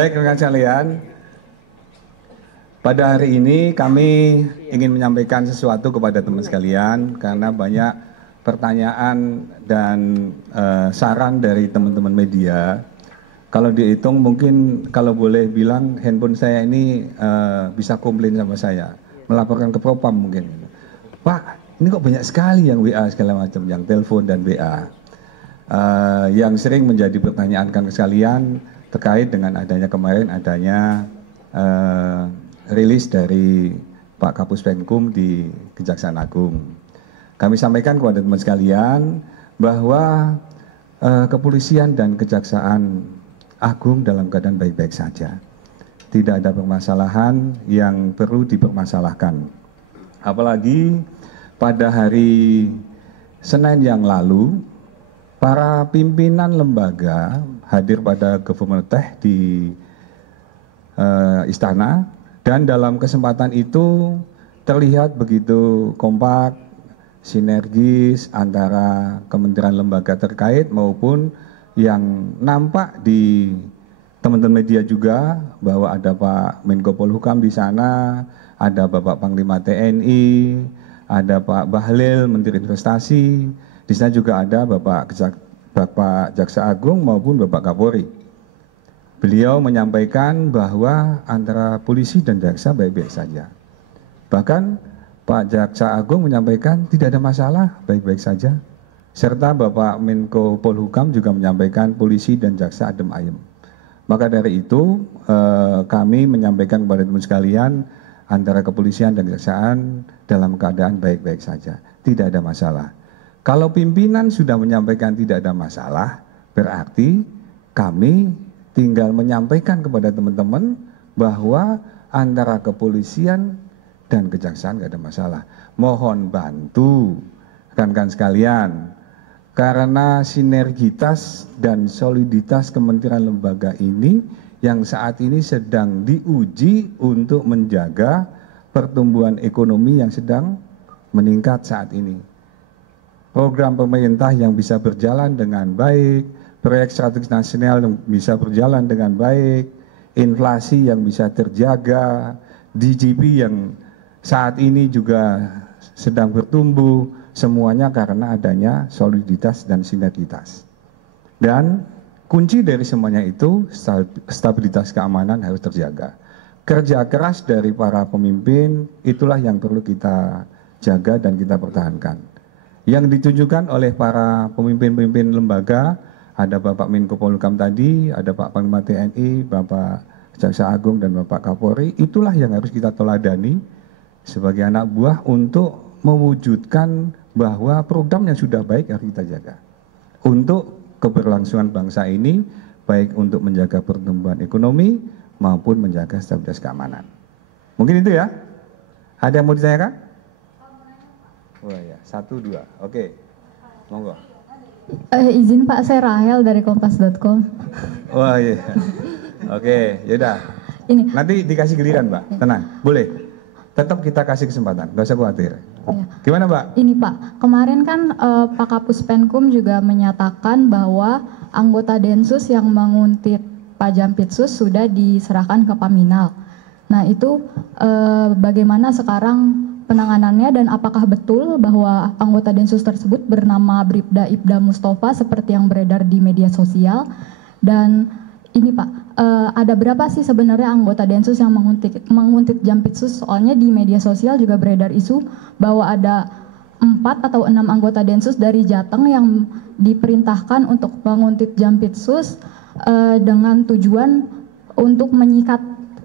Baik rekan sekalian, pada hari ini kami ingin menyampaikan sesuatu kepada teman sekalian karena banyak pertanyaan dan saran dari teman-teman media. Kalau dihitung mungkin kalau boleh bilang handphone saya ini bisa komplain sama saya, melaporkan ke Propam mungkin. Pak, ini kok banyak sekali yang WA segala macam, yang telepon dan WA. Yang sering menjadi pertanyaan kan sekalian terkait dengan kemarin adanya rilis dari Pak Kapus Penkum di Kejaksaan Agung. Kami sampaikan kepada teman sekalian bahwa kepolisian dan Kejaksaan Agung dalam keadaan baik-baik saja. Tidak ada permasalahan yang perlu dipermasalahkan. Apalagi pada hari Senin yang lalu, para pimpinan lembaga hadir pada Government Tech di Istana, dan dalam kesempatan itu terlihat begitu kompak, sinergis antara kementerian lembaga terkait maupun yang nampak di teman-teman media juga bahwa ada Pak Menko Polhukam di sana, ada Bapak Panglima TNI, ada Pak Bahlil Menteri Investasi, di sana juga ada Bapak Jaksa Agung maupun Bapak Kapolri. Beliau menyampaikan bahwa antara polisi dan jaksa baik-baik saja. Bahkan Pak Jaksa Agung menyampaikan tidak ada masalah, baik-baik saja. Serta Bapak Menko Polhukam juga menyampaikan polisi dan jaksa adem ayem. Maka dari itu kami menyampaikan kepada teman sekalian antara kepolisian dan kejaksaan dalam keadaan baik-baik saja, tidak ada masalah. Kalau pimpinan sudah menyampaikan tidak ada masalah, berarti kami tinggal menyampaikan kepada teman-teman bahwa antara kepolisian dan kejaksaan tidak ada masalah. Mohon bantu rekan-rekan sekalian, karena sinergitas dan soliditas kementerian lembaga ini yang saat ini sedang diuji untuk menjaga pertumbuhan ekonomi yang sedang meningkat saat ini. Program pemerintah yang bisa berjalan dengan baik, proyek strategis nasional yang bisa berjalan dengan baik, inflasi yang bisa terjaga, GDP yang saat ini juga sedang bertumbuh, semuanya karena adanya soliditas dan sinergitas. Dan kunci dari semuanya itu stabilitas keamanan harus terjaga. Kerja keras dari para pemimpin itulah yang perlu kita jaga dan kita pertahankan. Yang ditunjukkan oleh para pemimpin-pemimpin lembaga, ada Bapak Menko Polhukam tadi, ada Pak Panglima TNI, Bapak Jaksa Agung dan Bapak Kapolri, itulah yang harus kita teladani sebagai anak buah untuk mewujudkan bahwa program yang sudah baik harus kita jaga. Untuk keberlangsungan bangsa ini, baik untuk menjaga pertumbuhan ekonomi maupun menjaga stabilitas keamanan. Mungkin itu ya. Ada yang mau ditanyakan? Oh ya, 1, 2. Oke, monggo. Izin Pak, saya Rahel dari kompas.com. Wah iya. Oke, yaudah. Ini. Nanti dikasih giliran Mbak, tenang, boleh. Tetap kita kasih kesempatan, gak usah khawatir. Ya. Gimana Mbak? Ini Pak, kemarin kan Pak Kapus Penkum juga menyatakan bahwa anggota Densus yang menguntit Pak Jampitsus sudah diserahkan ke Paminal. Nah itu bagaimana sekarang penanganannya dan apakah betul bahwa anggota Densus tersebut bernama Bribda Ibda Mustafa seperti yang beredar di media sosial? Dan ini Pak, ada berapa sih sebenarnya anggota Densus yang menguntit Jampitsus? Soalnya di media sosial juga beredar isu bahwa ada 4 atau 6 anggota Densus dari Jateng yang diperintahkan untuk menguntit Jampitsus dengan tujuan untuk menyikat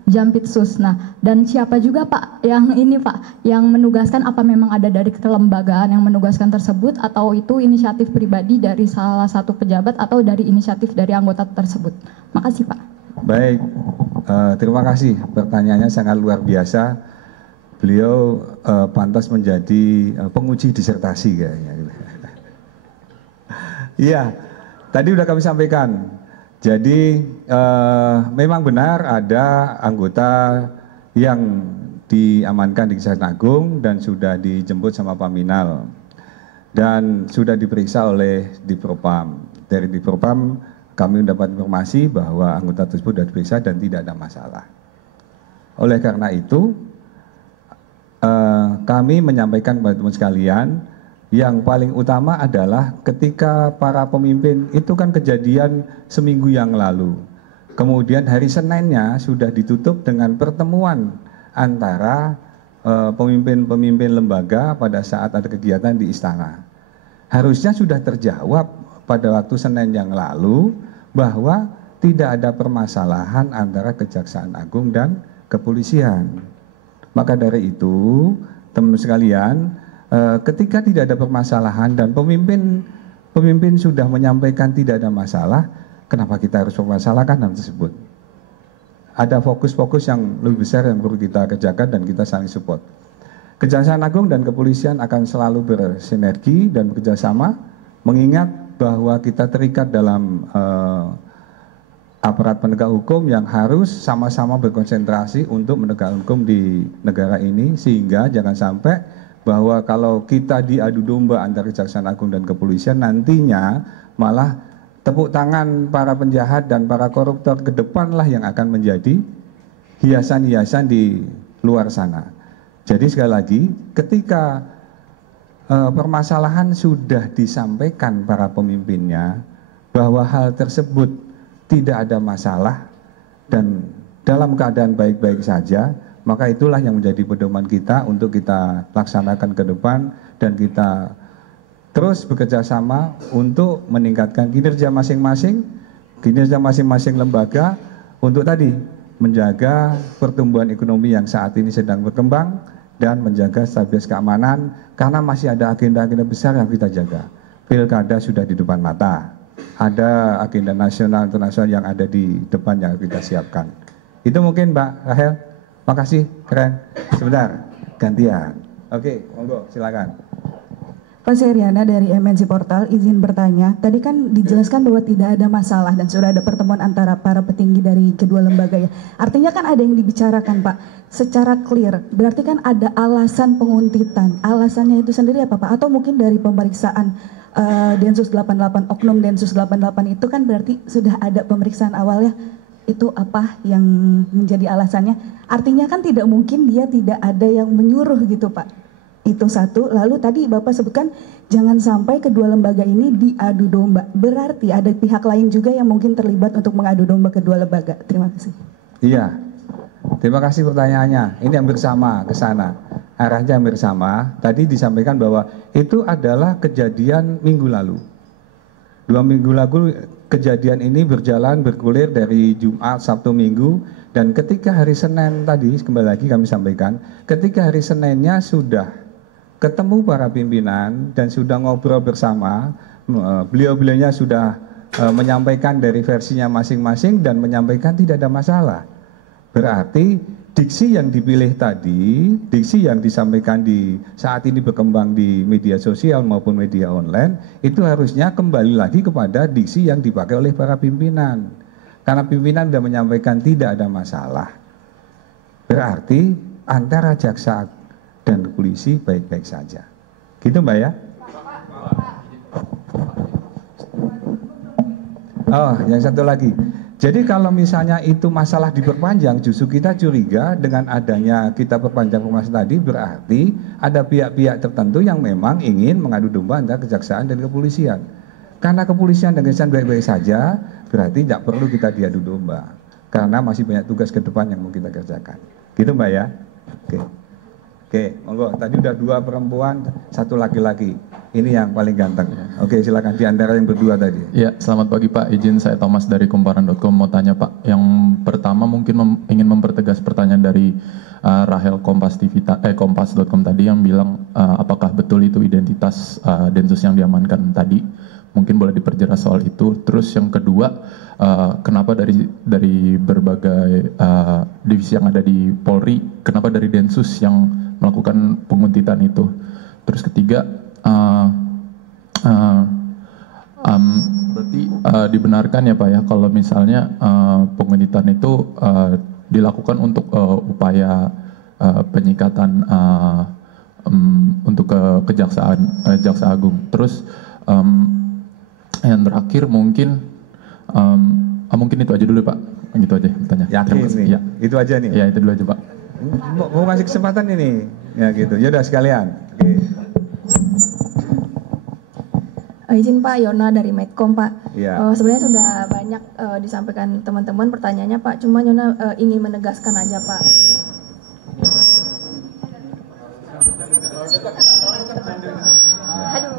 Jampitsus. Nah, dan siapa juga Pak yang ini Pak, yang menugaskan, apa memang ada dari kelembagaan yang menugaskan tersebut atau itu inisiatif pribadi dari salah satu pejabat atau dari inisiatif dari anggota tersebut? Makasih Pak. Baik, terima kasih, pertanyaannya sangat luar biasa. Beliau pantas menjadi penguji disertasi kayaknya. Iya, tadi sudah kami sampaikan. Jadi memang benar ada anggota yang diamankan di Kejaksaan Agung dan sudah dijemput sama Paminal dan sudah diperiksa oleh Divpropam. Dari Divpropam kami mendapat informasi bahwa anggota tersebut sudah diperiksa dan tidak ada masalah. Oleh karena itu, kami menyampaikan kepada teman sekalian, yang paling utama adalah ketika para pemimpin itu kan kejadian seminggu yang lalu. Kemudian hari Seninnya sudah ditutup dengan pertemuan antara pemimpin-pemimpin lembaga pada saat ada kegiatan di istana. Harusnya sudah terjawab pada waktu Senin yang lalu bahwa tidak ada permasalahan antara Kejaksaan Agung dan kepolisian. Maka dari itu, teman-teman sekalian, ketika tidak ada permasalahan dan pemimpin sudah menyampaikan tidak ada masalah, kenapa kita harus mempermasalahkan hal tersebut? Ada fokus-fokus yang lebih besar yang perlu kita kerjakan dan kita saling support. Kejaksaan Agung dan kepolisian akan selalu bersinergi dan bekerjasama, mengingat bahwa kita terikat dalam aparat penegak hukum yang harus sama-sama berkonsentrasi untuk menegakkan hukum di negara ini, sehingga jangan sampai bahwa kalau kita diadu domba antara Kejaksaan Agung dan kepolisian, nantinya malah tepuk tangan para penjahat dan para koruptor ke depanlah yang akan menjadi hiasan-hiasan di luar sana. Jadi sekali lagi, ketika permasalahan sudah disampaikan para pemimpinnya bahwa hal tersebut tidak ada masalah dan dalam keadaan baik-baik saja, maka itulah yang menjadi pedoman kita untuk kita laksanakan ke depan dan kita terus bekerja sama untuk meningkatkan kinerja masing-masing lembaga untuk tadi menjaga pertumbuhan ekonomi yang saat ini sedang berkembang dan menjaga stabilitas keamanan, karena masih ada agenda-agenda besar yang kita jaga. Pilkada sudah di depan mata, ada agenda nasional internasional yang ada di depan yang kita siapkan. Itu mungkin Mbak Rahel. Makasih, keren. Sebentar, gantian. Oke, monggo silakan. Pak Seriana dari MNC Portal, izin bertanya. Tadi kan dijelaskan bahwa tidak ada masalah dan sudah ada pertemuan antara para petinggi dari kedua lembaga ya. Artinya kan ada yang dibicarakan Pak secara clear. Berarti kan ada alasan penguntitan. Alasannya itu sendiri apa Pak? Atau mungkin dari pemeriksaan Densus 88, Oknum Densus 88 itu kan berarti sudah ada pemeriksaan awalnya. Itu apa yang menjadi alasannya? Artinya kan tidak mungkin dia tidak ada yang menyuruh gitu Pak. Itu satu. Lalu tadi Bapak sebutkan jangan sampai kedua lembaga ini diadu domba. Berarti ada pihak lain juga yang mungkin terlibat untuk mengadu domba kedua lembaga. Terima kasih. Iya, terima kasih pertanyaannya. Ini hampir sama ke sana. Arahnya hampir sama. Tadi disampaikan bahwa itu adalah kejadian minggu lalu. 2 minggu lalu kejadian ini bergulir dari Jumat, Sabtu, Minggu. Dan ketika hari Senin tadi, kembali lagi kami sampaikan, ketika hari Seninnya sudah ketemu para pimpinan dan sudah ngobrol bersama, beliau-beliaunya sudah menyampaikan dari versinya masing-masing dan menyampaikan tidak ada masalah. Berarti diksi yang dipilih tadi, diksi yang disampaikan di saat ini berkembang di media sosial maupun media online, itu harusnya kembali lagi kepada diksi yang dipakai oleh para pimpinan. Karena pimpinan sudah menyampaikan tidak ada masalah. Berarti antara jaksa dan polisi baik-baik saja. Gitu Mbak ya? Oh, yang satu lagi. Jadi kalau misalnya itu masalah diperpanjang, justru kita curiga dengan adanya kita perpanjang pembahasan tadi, berarti ada pihak-pihak tertentu yang memang ingin mengadu domba antara kejaksaan dan kepolisian. Karena kepolisian dan kejaksaan baik-baik saja, berarti tidak perlu kita diadu domba. Karena masih banyak tugas ke depan yang mau kita kerjakan. Gitu Mbak ya? Oke, monggo. Tadi udah 2 perempuan, 1 laki-laki. Ini yang paling ganteng. Oke, silakan di antara yang berdua tadi. Ya, selamat pagi Pak. Izin saya Thomas dari Kumparan.com mau tanya Pak. Yang pertama mungkin ingin mempertegas pertanyaan dari Rahel Kompas.com tadi yang bilang apakah betul itu identitas Densus yang diamankan tadi. Mungkin boleh diperjelas soal itu. Terus yang kedua, kenapa dari berbagai divisi yang ada di Polri, kenapa dari Densus yang melakukan penguntitan itu? Terus ketiga, berarti dibenarkan ya Pak ya kalau misalnya penguntitan itu dilakukan untuk upaya penyikatan untuk Jaksa Agung. Terus yang terakhir mungkin Mungkin itu aja dulu Pak, gitu aja bertanya. Yakin nih? Ya. Itu aja nih? Ya itu dulu aja Pak. Mau ngasih kesempatan ini? Ya gitu, ya udah sekalian. Oke. Izin Pak, Yona dari Medcom Pak. Ya. Sebenarnya sudah banyak disampaikan teman-teman pertanyaannya Pak, cuma Yona ingin menegaskan aja Pak. Aduh.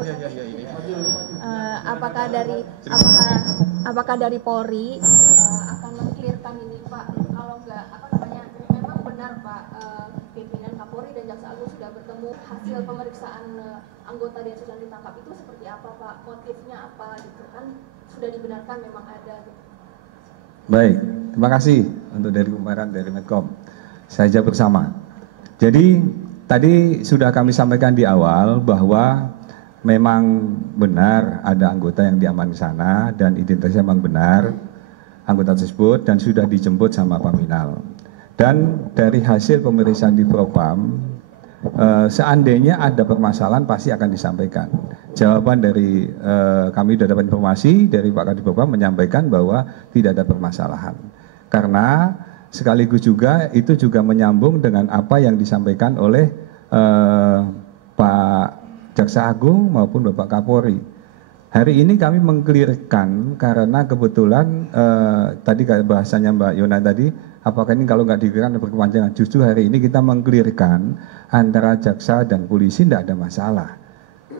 Apakah dari Polri akan mengklirkan ini Pak? Kalau enggak, memang benar Pak, pimpinan Kapolri dan Jaksa Agung sudah bertemu, hasil pemeriksaan anggota Densus yang ditangkap itu seperti apa Pak? Motifnya apa gitu kan? Sudah dibenarkan memang ada gitu. Baik, terima kasih untuk dari kumparan dari Medcom. Saya jawab bersama. Jadi tadi sudah kami sampaikan di awal bahwa memang benar ada anggota yang diamankan di sana dan identitasnya memang benar anggota tersebut dan sudah dijemput sama Paminal. Dan dari hasil pemeriksaan di Propam, seandainya ada permasalahan pasti akan disampaikan. Jawaban dari kami sudah dapat informasi dari Pak Kadif Propam menyampaikan bahwa tidak ada permasalahan. Karena sekaligus juga itu juga menyambung dengan apa yang disampaikan oleh Pak Jaksa Agung maupun Bapak Kapolri. Hari ini kami mengklirkan karena kebetulan tadi bahasanya Mbak Yona tadi, apakah ini kalau nggak diklirkan berkepanjangan. Justru hari ini kita mengklirkan antara jaksa dan polisi tidak ada masalah.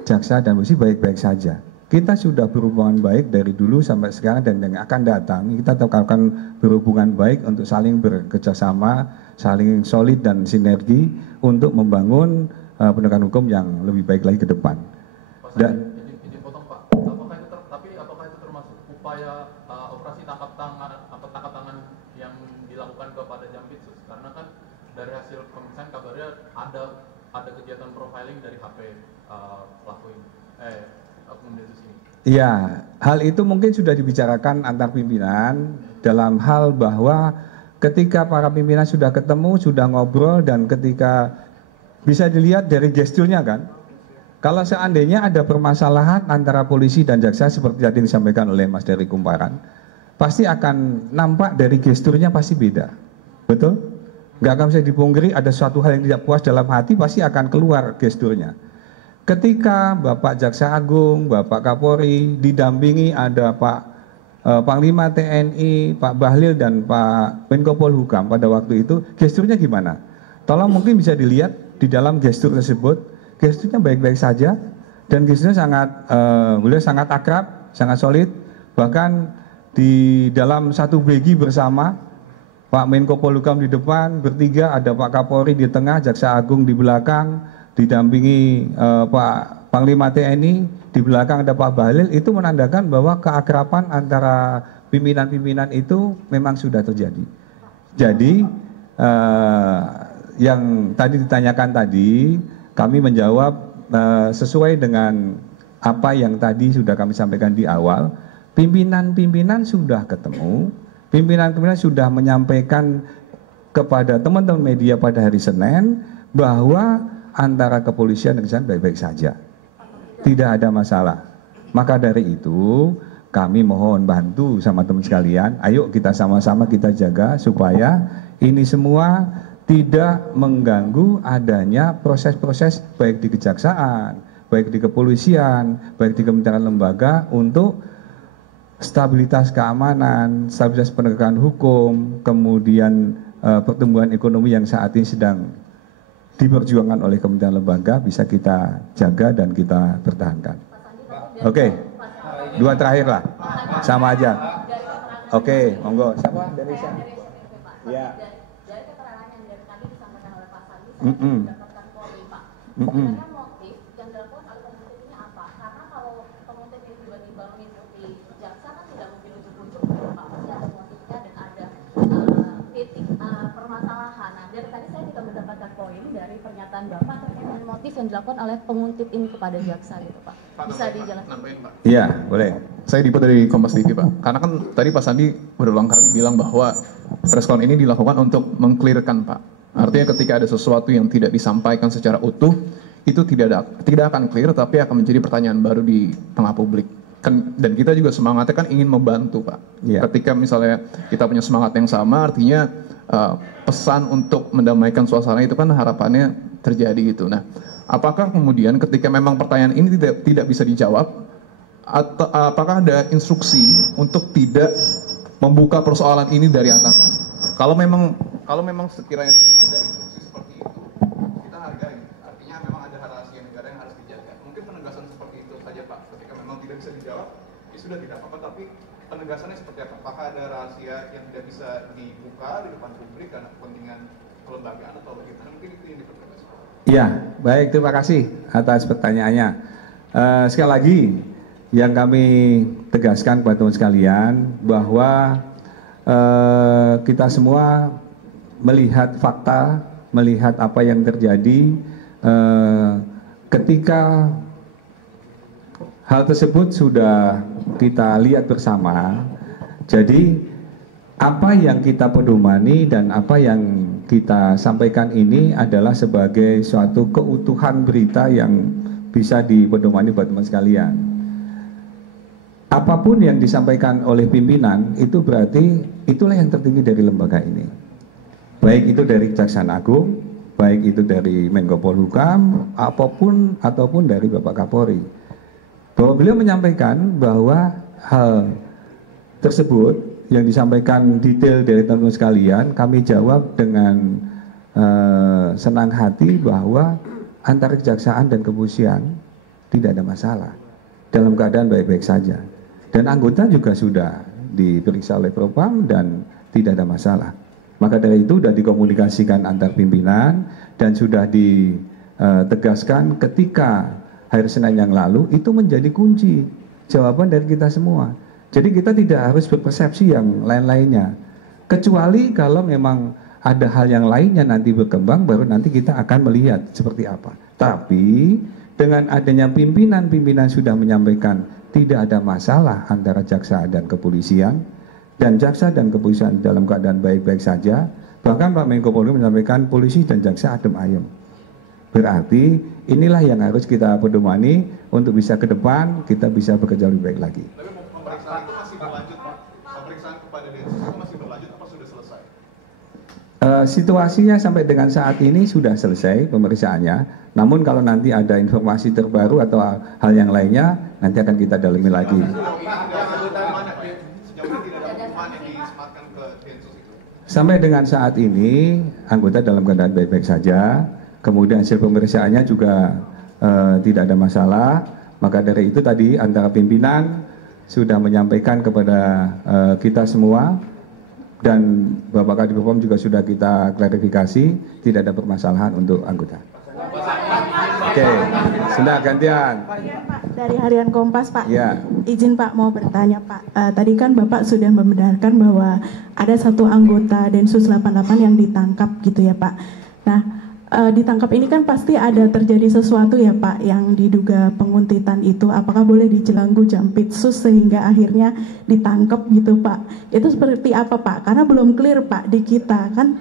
Jaksa dan polisi baik-baik saja. Kita sudah berhubungan baik dari dulu sampai sekarang dan yang akan datang kita akan berhubungan baik untuk saling bekerjasama, saling solid dan sinergi untuk membangun penegakan hukum yang lebih baik lagi ke depan. Dan izin potong Pak, apakah itu termasuk upaya operasi tangkap tangan yang dilakukan kepada Jampitsus? Karena kan dari hasil pemeriksaan kabarnya ada kegiatan profiling dari HP pelaku ini, oknum Densus ini. iya, hal itu mungkin sudah dibicarakan antar pimpinan dalam hal bahwa ketika para pimpinan sudah ketemu, sudah ngobrol dan ketika bisa dilihat dari gesturnya kan, kalau seandainya ada permasalahan antara polisi dan jaksa seperti tadi disampaikan oleh Mas dari Kumparan, pasti akan nampak dari gesturnya pasti beda, betul? Nggak akan bisa dipungkiri ada suatu hal yang tidak puas dalam hati pasti akan keluar gesturnya. Ketika Bapak Jaksa Agung, Bapak Kapolri didampingi ada Pak Panglima TNI, Pak Bahlil dan Pak Menko Polhukam pada waktu itu, gesturnya gimana? Tolong mungkin bisa dilihat di dalam gestur tersebut, gesturnya baik-baik saja dan gesturnya beliau sangat akrab, sangat solid. Bahkan di dalam satu begi bersama, Pak Menko Polhukam di depan, bertiga ada Pak Kapolri di tengah, Jaksa Agung di belakang, didampingi Pak Panglima TNI, di belakang ada Pak Bahlil, itu menandakan bahwa keakraban antara pimpinan-pimpinan itu memang sudah terjadi. Jadi yang tadi ditanyakan tadi, kami menjawab sesuai dengan apa yang tadi sudah kami sampaikan di awal. Pimpinan-pimpinan sudah ketemu, pimpinan-pimpinan sudah menyampaikan kepada teman-teman media pada hari Senin bahwa antara kepolisian dan kejaksaan baik-baik saja, tidak ada masalah. Maka dari itu kami mohon bantu sama teman sekalian, ayo kita sama-sama kita jaga supaya ini semua tidak mengganggu adanya proses-proses baik di kejaksaan, baik di kepolisian, baik di kementerian lembaga untuk stabilitas keamanan, stabilitas penegakan hukum, kemudian pertumbuhan ekonomi yang saat ini sedang diperjuangkan oleh kementerian lembaga bisa kita jaga dan kita pertahankan. Oke, dua terakhir lah, sama aja. Oke, monggo. Siapa dari sana? Ya. Dari keterangan yang dari tadi disampaikan oleh Pak Sandi, mendapatkan Polri Pak. Sebenarnya motif yang dilakukan oleh penuntut ini apa? Karena kalau penuntut ini tiba-tiba mengikuti jaksa kan tidak mungkin ujuk-ujuk Pak, pasti ada motifnya dan ada titik permasalahan. Nah, dari tadi saya juga mendapatkan poin dari pernyataan Bapak terkait dengan motif yang dilakukan oleh penguntit ini kepada jaksa gitu Pak. Bisa dijelaskan? Iya, boleh. Saya Dipo dari Kompas TV Pak. Karena kan tadi Pak Sandi berulang kali bilang bahwa preskon ini dilakukan untuk mengklirkan Pak. Artinya ketika ada sesuatu yang tidak disampaikan secara utuh, itu tidak akan clear tapi akan menjadi pertanyaan baru di tengah publik. dan kita juga semangatnya kan ingin membantu Pak. Ketika misalnya kita punya semangat yang sama, artinya pesan untuk mendamaikan suasana itu kan harapannya terjadi gitu. Nah, apakah kemudian ketika memang pertanyaan ini tidak bisa dijawab, atau apakah ada instruksi untuk tidak membuka persoalan ini dari atasan? Kalau memang sekiranya ada instruksi seperti itu, kita hargai. Artinya memang ada rahasia negara yang harus dijaga. Mungkin penegasan seperti itu saja Pak. Ketika memang tidak bisa dijawab, ya sudah tidak apa-apa. Tapi penegasannya seperti apa? Apakah ada rahasia yang tidak bisa dibuka di depan publik karena kepentingan kelembagaan atau bagaimana? Mungkin itu yang dipertegas. Ya, baik, terima kasih atas pertanyaannya. Sekali lagi, yang kami tegaskan kepada teman sekalian bahwa kita semua melihat fakta, melihat apa yang terjadi ketika hal tersebut sudah kita lihat bersama. Jadi apa yang kita pedomani dan apa yang kita sampaikan ini adalah sebagai suatu keutuhan berita yang bisa dipedomani buat teman sekalian. Apapun yang disampaikan oleh pimpinan itu berarti itulah yang tertinggi dari lembaga ini. Baik itu dari Kejaksaan Agung, baik itu dari Menko Polhukam, ataupun dari Bapak Kapolri. Bahwa beliau menyampaikan bahwa hal tersebut yang disampaikan detail dari teman-teman sekalian, kami jawab dengan senang hati bahwa antara kejaksaan dan kepolisian tidak ada masalah, dalam keadaan baik-baik saja. Dan anggota juga sudah diperiksa oleh Propam dan tidak ada masalah. Maka dari itu sudah dikomunikasikan antar pimpinan dan sudah ditegaskan ketika hari Senin yang lalu itu menjadi kunci jawaban dari kita semua. Jadi kita tidak harus berpersepsi yang lain-lainnya. Kecuali kalau memang ada hal yang lainnya nanti berkembang, baru nanti kita akan melihat seperti apa. Tapi dengan adanya pimpinan sudah menyampaikan tidak ada masalah antara jaksa dan kepolisian, dan jaksa dan kepolisian dalam keadaan baik-baik saja. Bahkan Pak Menko Polhukam menyampaikan polisi dan jaksa adem ayem. Berarti inilah yang harus kita pedomani untuk bisa ke depan kita bisa bekerja lebih baik lagi. Tapi pemeriksaan itu masih berlanjut Pak? Pemeriksaan kepada Densus itu masih berlanjut apa sudah selesai? Situasinya sampai dengan saat ini sudah selesai pemeriksaannya. Namun kalau nanti ada informasi terbaru atau hal yang lainnya, nanti akan kita dalami lagi. Sampai dengan saat ini, anggota dalam keadaan baik-baik saja. Kemudian hasil pemeriksaannya juga tidak ada masalah. Maka dari itu tadi antara pimpinan sudah menyampaikan kepada kita semua. Dan Bapak Kadif Propam juga sudah kita klarifikasi, tidak ada permasalahan untuk anggota. Oke, sudah gantian. Dari Harian Kompas Pak, ya. Izin Pak mau bertanya Pak. Tadi kan Bapak sudah membenarkan bahwa ada satu anggota Densus 88 yang ditangkap gitu ya Pak. Nah, ditangkap ini kan pasti ada terjadi sesuatu ya Pak yang diduga penguntitan itu. Apakah boleh dijelanggu Jampitsus sehingga akhirnya ditangkap gitu Pak? Itu seperti apa Pak? Karena belum clear Pak di kita kan.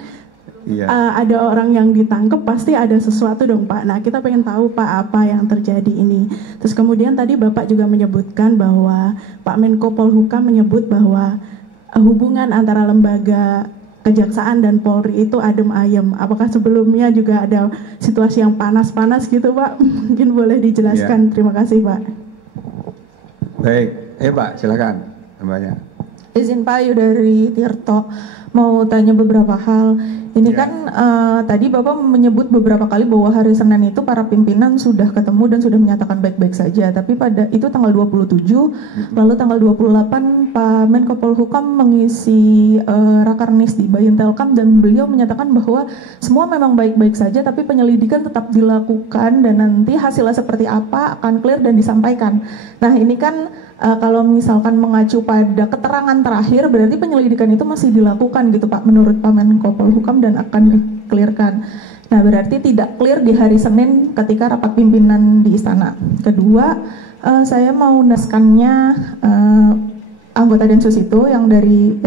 Iya. Ada orang yang ditangkap pasti ada sesuatu dong Pak. Nah kita pengen tahu Pak apa yang terjadi ini. Terus kemudian tadi Bapak juga menyebutkan bahwa Pak Menko Polhukam menyebut bahwa hubungan antara lembaga Kejaksaan dan Polri itu adem ayem. Apakah sebelumnya juga ada situasi yang panas-panas gitu Pak? Mungkin boleh dijelaskan. Ya. Terima kasih Pak. Baik, Pak silakan. Namanya. Izin Pak Yudari Tirto mau tanya beberapa hal. Ini kan tadi Bapak menyebut beberapa kali bahwa hari Senin itu para pimpinan sudah ketemu dan sudah menyatakan baik-baik saja. Tapi pada itu tanggal 27, lalu tanggal 28 Pak Menko Polhukam mengisi rakernis di Bayintelkam dan beliau menyatakan bahwa semua memang baik-baik saja tapi penyelidikan tetap dilakukan dan nanti hasilnya seperti apa akan clear dan disampaikan. Nah ini kan kalau misalkan mengacu pada keterangan terakhir berarti penyelidikan itu masih dilakukan gitu Pak menurut Pak Menko Polhukam dan akan diklirkan. Nah berarti tidak clear di hari Senin ketika rapat pimpinan di istana. Kedua, saya mau naskannya anggota Densus itu yang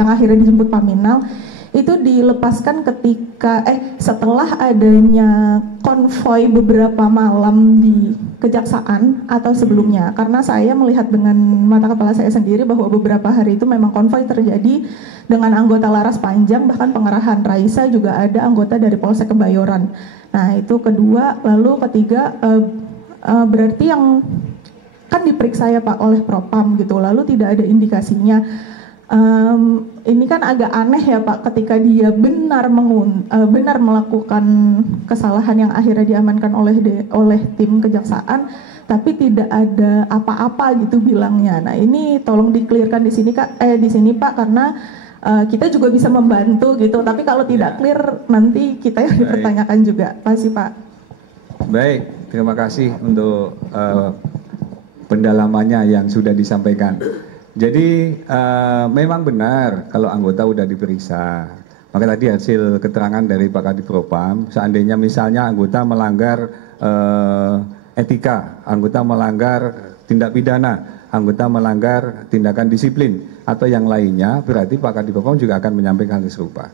akhirnya dijemput Paminal itu dilepaskan ketika setelah adanya konvoi beberapa malam di kejaksaan atau sebelumnya? Karena saya melihat dengan mata kepala saya sendiri bahwa beberapa hari itu memang konvoi terjadi dengan anggota laras panjang, bahkan pengerahan Raisa juga ada anggota dari Polsek Kebayoran. Nah itu kedua, lalu ketiga berarti yang kan diperiksa ya Pak oleh Propam gitu, lalu tidak ada indikasinya. Ini kan agak aneh ya Pak, ketika dia benar melakukan kesalahan yang akhirnya diamankan oleh tim kejaksaan, tapi tidak ada apa-apa gitu bilangnya. Nah ini tolong dikelirkan di sini di sini Pak, karena kita juga bisa membantu gitu. Tapi kalau tidak clear nanti kita yang dipertanyakan juga. Pasti Pak. Baik, terima kasih untuk pendalamannya yang sudah disampaikan. Jadi memang benar kalau anggota sudah diperiksa. Maka tadi hasil keterangan dari Pak Kadif Propam, seandainya misalnya anggota melanggar etika, anggota melanggar tindak pidana, anggota melanggar tindakan disiplin atau yang lainnya, berarti Pak Kadif Propam juga akan menyampaikan hal serupa.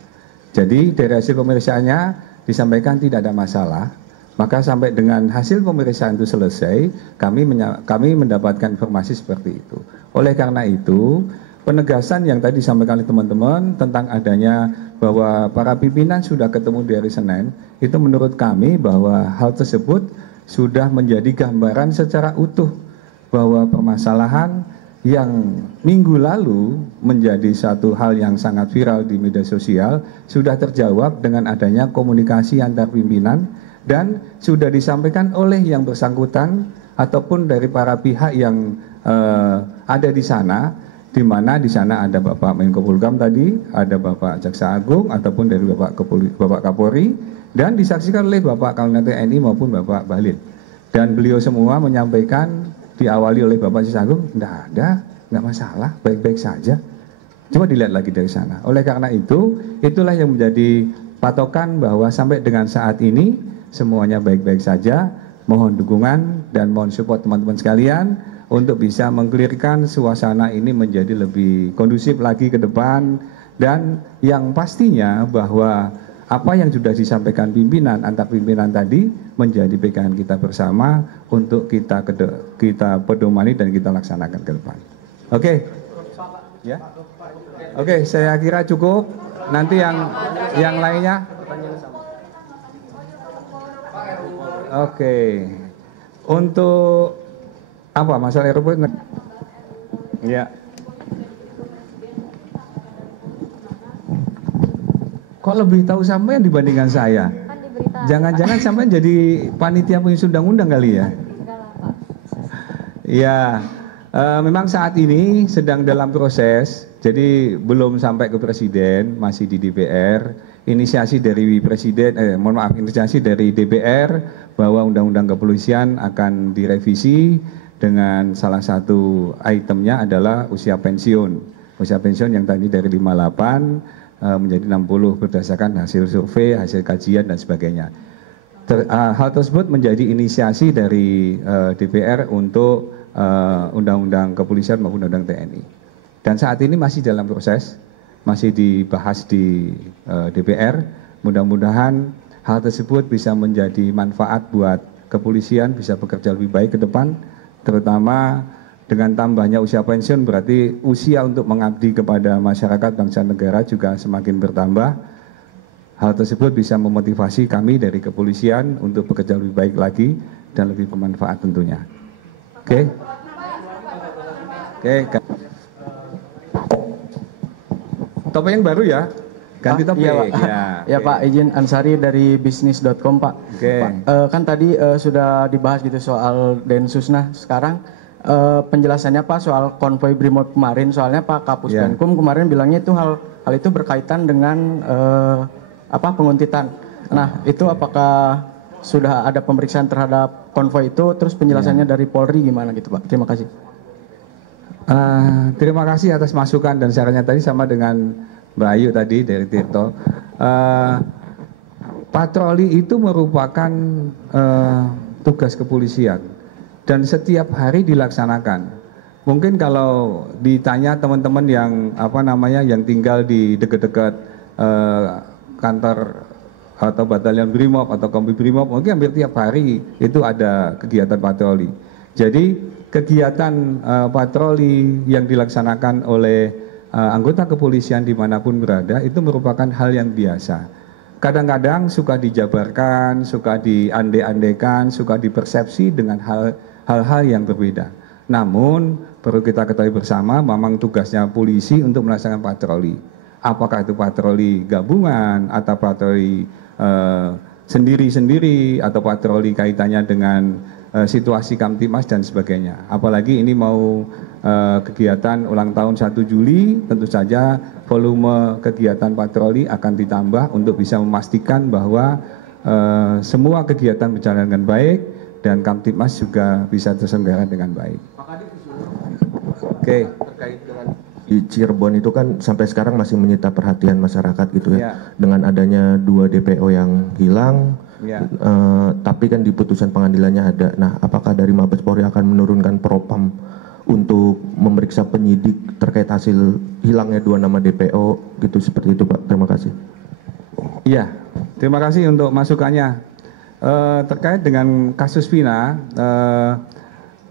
Jadi dari hasil pemeriksaannya disampaikan tidak ada masalah. Maka sampai dengan hasil pemeriksaan itu selesai, kami mendapatkan informasi seperti itu. Oleh karena itu, penegasan yang tadi disampaikan oleh teman-teman tentang adanya bahwa para pimpinan sudah ketemu di hari Senin, itu menurut kami bahwa hal tersebut sudah menjadi gambaran secara utuh bahwa permasalahan yang minggu lalu menjadi satu hal yang sangat viral di media sosial sudah terjawab dengan adanya komunikasi antar pimpinan dan sudah disampaikan oleh yang bersangkutan ataupun dari para pihak yang ada di sana, di mana di sana ada Bapak Menko Polhukam tadi, ada Bapak Jaksa Agung ataupun dari Bapak Kapolri, dan disaksikan oleh Bapak Panglima TNI maupun Bapak Bahlil. Dan beliau semua menyampaikan diawali oleh Bapak Jaksa Agung, nggak masalah, baik-baik saja. Coba dilihat lagi dari sana. Oleh karena itu, itulah yang menjadi patokan bahwa sampai dengan saat ini semuanya baik-baik saja. Mohon dukungan dan mohon support teman-teman sekalian untuk bisa mengklirkan suasana ini menjadi lebih kondusif lagi ke depan, dan yang pastinya bahwa apa yang sudah disampaikan pimpinan antar pimpinan tadi menjadi pegangan kita bersama untuk kita pedomani dan kita laksanakan ke depan. Oke. Ya. Oke, saya kira cukup. Nanti yang lainnya. Oke. Untuk apa masalah airport? Ya. Kok lebih tahu sampean dibandingkan saya? Jangan-jangan sampean jadi panitia penyusun undang-undang kali ya? Ya, memang saat ini sedang dalam proses, jadi belum sampai ke presiden, masih di DPR. Inisiasi dari presiden, inisiasi dari DPR bahwa undang-undang kepolisian akan direvisi dengan salah satu itemnya adalah usia pensiun. Usia pensiun yang tadi dari 58 menjadi 60 berdasarkan hasil survei, hasil kajian dan sebagainya. Hal tersebut menjadi inisiasi dari DPR untuk undang-undang kepolisian maupun undang TNI. Dan saat ini masih dalam proses, masih dibahas di DPR. Mudah-mudahan hal tersebut bisa menjadi manfaat buat kepolisian, bisa bekerja lebih baik ke depan, terutama dengan tambahnya usia pensiun berarti usia untuk mengabdi kepada masyarakat bangsa negara juga semakin bertambah. Hal tersebut bisa memotivasi kami dari kepolisian untuk bekerja lebih baik lagi dan lebih bermanfaat tentunya. Oke. Topik yang baru ya, ganti topik. Iya, Pak. Ya, Pak, izin Ansari dari bisnis.com, Pak. Oke. Pak, kan tadi sudah dibahas gitu soal Densus. Nah, sekarang penjelasannya Pak soal konvoi Brimob kemarin, soalnya Pak Kapus Penkum kemarin bilangnya itu hal itu berkaitan dengan penguntitan. Nah, itu apakah sudah ada pemeriksaan terhadap konvoi itu, terus penjelasannya dari Polri gimana gitu, Pak? Terima kasih. Terima kasih atas masukan dan sarannya tadi, sama dengan Mbak Ayu tadi dari Tirto. Patroli itu merupakan tugas kepolisian dan setiap hari dilaksanakan. Mungkin kalau ditanya teman-teman yang yang tinggal di dekat-dekat kantor atau batalion Brimob atau kompi Brimob, mungkin hampir tiap hari itu ada kegiatan patroli. Jadi kegiatan patroli yang dilaksanakan oleh anggota kepolisian dimanapun berada itu merupakan hal yang biasa. Kadang-kadang suka dijabarkan, suka diande-andekan, suka dipersepsi dengan hal-hal yang berbeda. Namun perlu kita ketahui bersama, memang tugasnya polisi untuk melaksanakan patroli. Apakah itu patroli gabungan atau patroli sendiri-sendiri atau patroli kaitannya dengan situasi Kamtibmas dan sebagainya. Apalagi ini mau kegiatan ulang tahun 1 Juli, tentu saja volume kegiatan patroli akan ditambah untuk bisa memastikan bahwa semua kegiatan berjalan dengan baik dan Kamtibmas juga bisa terselenggara dengan baik. Oke, terkait dengan di Cirebon itu kan sampai sekarang masih menyita perhatian masyarakat gitu ya. Dengan adanya 2 DPO yang hilang, tapi kan di putusan pengadilannya ada. Nah, apakah dari Mabes Polri akan menurunkan propam untuk memeriksa penyidik terkait hasil hilangnya 2 nama DPO gitu, seperti itu Pak? Terima kasih. Iya, terima kasih untuk masukannya. Terkait dengan kasus Vina,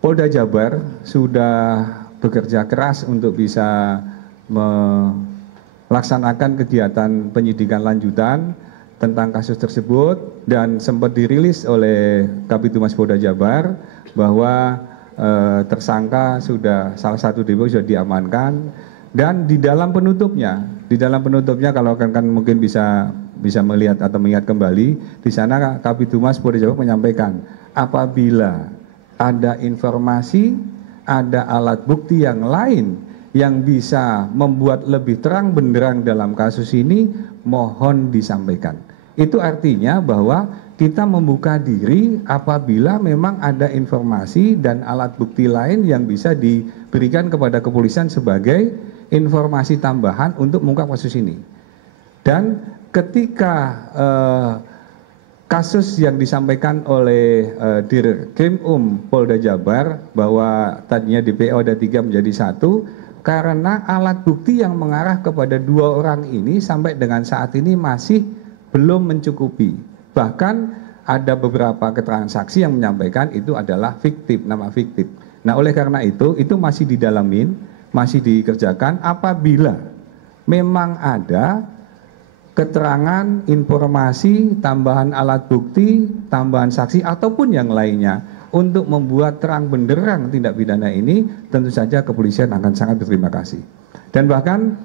Polda Jabar sudah bekerja keras untuk bisa melaksanakan kegiatan penyidikan lanjutan tentang kasus tersebut, dan sempat dirilis oleh Kabitumas Polda Jabar bahwa tersangka sudah, salah satu DPO sudah diamankan, dan di dalam penutupnya kalau kan mungkin bisa melihat atau mengingat kembali, di sana Kabitumas Polda Jabar menyampaikan apabila ada informasi, ada alat bukti yang lain yang bisa membuat lebih terang benderang dalam kasus ini, mohon disampaikan. Itu artinya bahwa kita membuka diri apabila memang ada informasi dan alat bukti lain yang bisa diberikan kepada kepolisian sebagai informasi tambahan untuk mengungkap kasus ini. Dan ketika kasus yang disampaikan oleh Dirkrim Polda Jabar bahwa tadinya DPO ada 3 menjadi 1, karena alat bukti yang mengarah kepada 2 orang ini sampai dengan saat ini masih belum mencukupi. Bahkan ada beberapa keterangan saksi yang menyampaikan itu adalah fiktif, nama fiktif. Nah, oleh karena itu masih didalamin, masih dikerjakan. Apabila memang ada keterangan, informasi, tambahan alat bukti, tambahan saksi ataupun yang lainnya untuk membuat terang benderang tindak pidana ini, tentu saja kepolisian akan sangat berterima kasih. Dan bahkan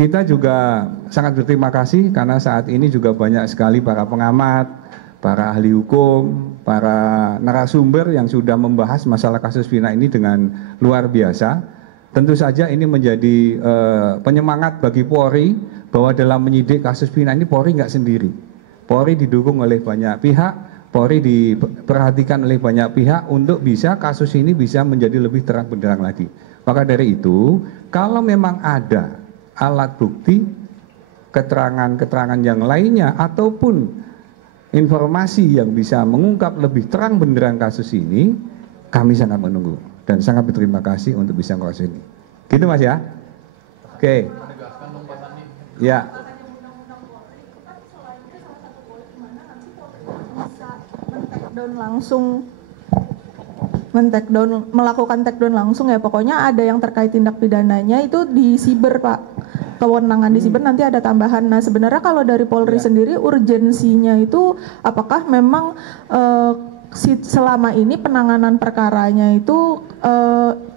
kita juga sangat berterima kasih karena saat ini juga banyak sekali para pengamat, para ahli hukum, para narasumber yang sudah membahas masalah kasus Vina ini dengan luar biasa. Tentu saja ini menjadi penyemangat bagi Polri bahwa dalam menyidik kasus Vina ini Polri nggak sendiri. Polri didukung oleh banyak pihak, Polri diperhatikan oleh banyak pihak untuk bisa kasus ini bisa menjadi lebih terang benderang lagi. Maka dari itu, kalau memang ada alat bukti, keterangan-keterangan yang lainnya ataupun informasi yang bisa mengungkap lebih terang benderang kasus ini, kami sangat menunggu dan sangat berterima kasih untuk bisa mengurus ini. Gitu Mas ya? Oke. Ya. Melakukan take down langsung ya, pokoknya ada yang terkait tindak pidananya itu di siber Pak, kewenangan di siber nanti ada tambahan. Nah sebenarnya kalau dari Polri sendiri urgensinya itu apakah memang selama ini penanganan perkaranya itu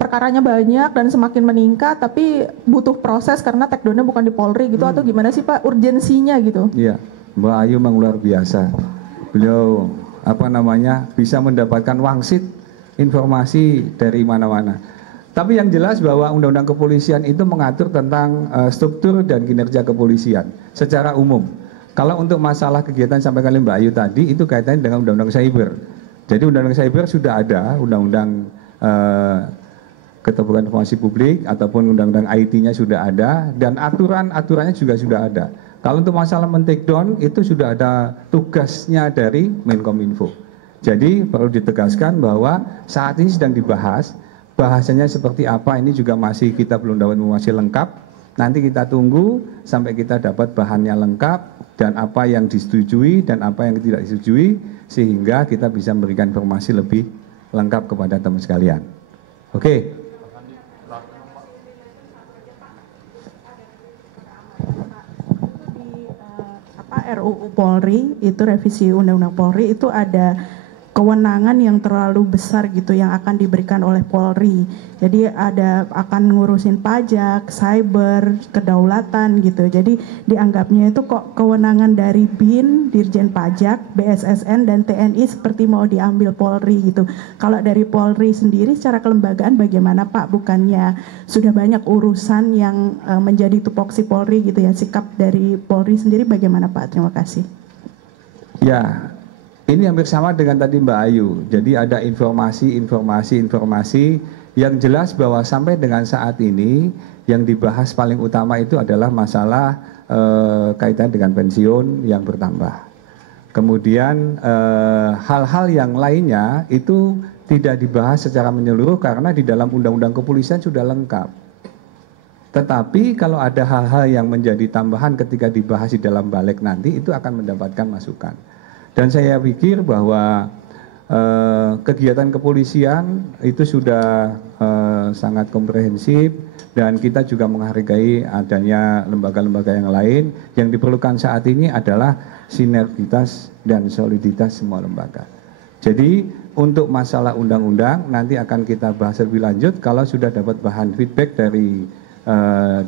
perkaranya banyak dan semakin meningkat tapi butuh proses karena take down-nya bukan di Polri gitu, atau gimana sih Pak urgensinya gitu? Iya, Mbak Ayu memang luar biasa. Beliau bisa mendapatkan wangsit informasi dari mana-mana. Tapi yang jelas bahwa Undang-Undang Kepolisian itu mengatur tentang struktur dan kinerja kepolisian secara umum. Kalau untuk masalah kegiatan sampaikan oleh Mbak Ayu tadi itu kaitannya dengan Undang-Undang Cyber. Jadi Undang-Undang Cyber sudah ada, Undang-Undang Keterbukaan Informasi Publik ataupun Undang-Undang IT-nya sudah ada, dan aturan-aturannya juga sudah ada. Kalau untuk masalah men-take down itu sudah ada tugasnya dari Menkominfo. Jadi perlu ditegaskan bahwa saat ini sedang dibahas, bahasanya seperti apa ini juga masih kita belum dapat informasi lengkap. Nanti kita tunggu sampai kita dapat bahannya lengkap dan apa yang disetujui dan apa yang tidak disetujui, sehingga kita bisa memberikan informasi lebih lengkap kepada teman sekalian. Oke. RUU Polri itu revisi Undang-Undang Polri itu ada kewenangan yang terlalu besar gitu yang akan diberikan oleh Polri. Jadi ada akan ngurusin pajak, cyber, kedaulatan gitu. Jadi dianggapnya itu kok kewenangan dari BIN, Dirjen Pajak, BSSN dan TNI seperti mau diambil Polri gitu. Kalau dari Polri sendiri secara kelembagaan bagaimana Pak? Bukannya sudah banyak urusan yang menjadi tupoksi Polri gitu ya. Sikap dari Polri sendiri bagaimana Pak? Terima kasih. Ya. Ini hampir sama dengan tadi Mbak Ayu. Jadi ada informasi yang jelas bahwa sampai dengan saat ini yang dibahas paling utama itu adalah masalah kaitan dengan pensiun yang bertambah. Kemudian hal-hal yang lainnya itu tidak dibahas secara menyeluruh karena di dalam Undang-Undang Kepolisian sudah lengkap. Tetapi kalau ada hal-hal yang menjadi tambahan ketika dibahas di dalam balik nanti itu akan mendapatkan masukan. Dan saya pikir bahwa kegiatan kepolisian itu sudah sangat komprehensif dan kita juga menghargai adanya lembaga-lembaga yang lain. Yang diperlukan saat ini adalah sinergitas dan soliditas semua lembaga. Jadi untuk masalah undang-undang nanti akan kita bahas lebih lanjut kalau sudah dapat bahan feedback dari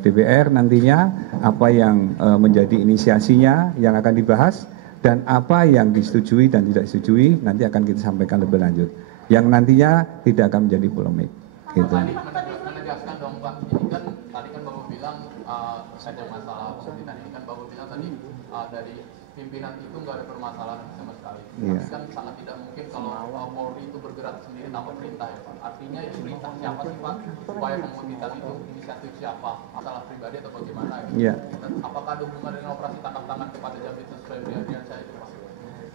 DPR nantinya apa yang menjadi inisiasinya yang akan dibahas. Dan apa yang disetujui dan tidak disetujui nanti akan kita sampaikan lebih lanjut. Yang nantinya tidak akan menjadi polemik. Gitu. Menegaskan dong Pak, ini kan tadi kan Bapak bilang ada masalah pemerintahan ini kan Bapak bilang tadi dari pimpinan itu nggak ada permasalahan sama sekali. Tapi kan sangat tidak mungkin kalau Polri itu bergerak sendiri tanpa perintah ya Pak. Artinya itu perintah siapa sih Pak? Supaya memutihkan itu inisiatif siapa? Masalah pribadi atau bagaimana? Ya? Apakah ada hubungan dengan operasi tangkap tangan kepada Jampitsus Febriansyah itu Pak?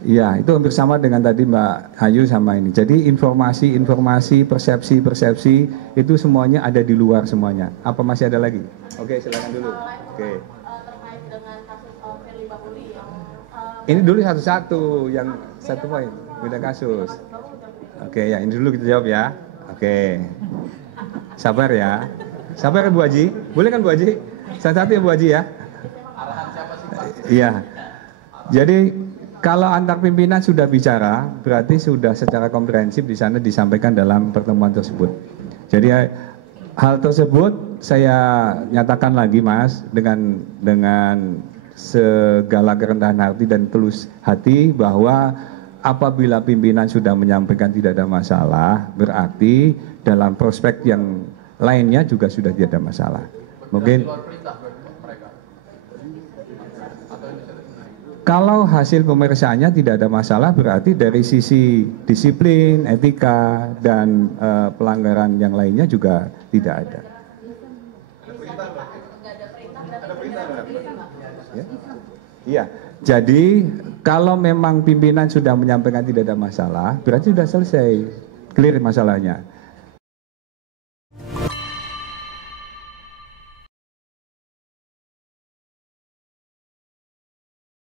Iya, itu hampir sama dengan tadi Mbak Ayu sama ini. Jadi informasi, persepsi itu semuanya ada di luar semuanya. Apa masih ada lagi? Oke, silakan dulu. Oke. Terkait dengan kasus Firly Bahuri yang ini dulu satu-satu, yang satu poin, beda kasus. Oke, ya ini dulu kita jawab ya. Oke. Sabar ya. Sabar ya Bu Haji. Boleh kan Bu Haji? Satu-satu ya Bu Haji ya. Arahan siapa sih Pak? Iya. Jadi kalau antar pimpinan sudah bicara, berarti sudah secara komprehensif di sana disampaikan dalam pertemuan tersebut. Jadi hal tersebut saya nyatakan lagi Mas dengan segala kerendahan hati dan tulus hati bahwa apabila pimpinan sudah menyampaikan tidak ada masalah, berarti dalam prospek yang lainnya juga sudah tidak ada masalah. Mungkin kalau hasil pemeriksaannya tidak ada masalah, berarti dari sisi disiplin, etika, dan pelanggaran yang lainnya juga tidak ada. Iya, jadi kalau memang pimpinan sudah menyampaikan tidak ada masalah, berarti sudah selesai, clear masalahnya.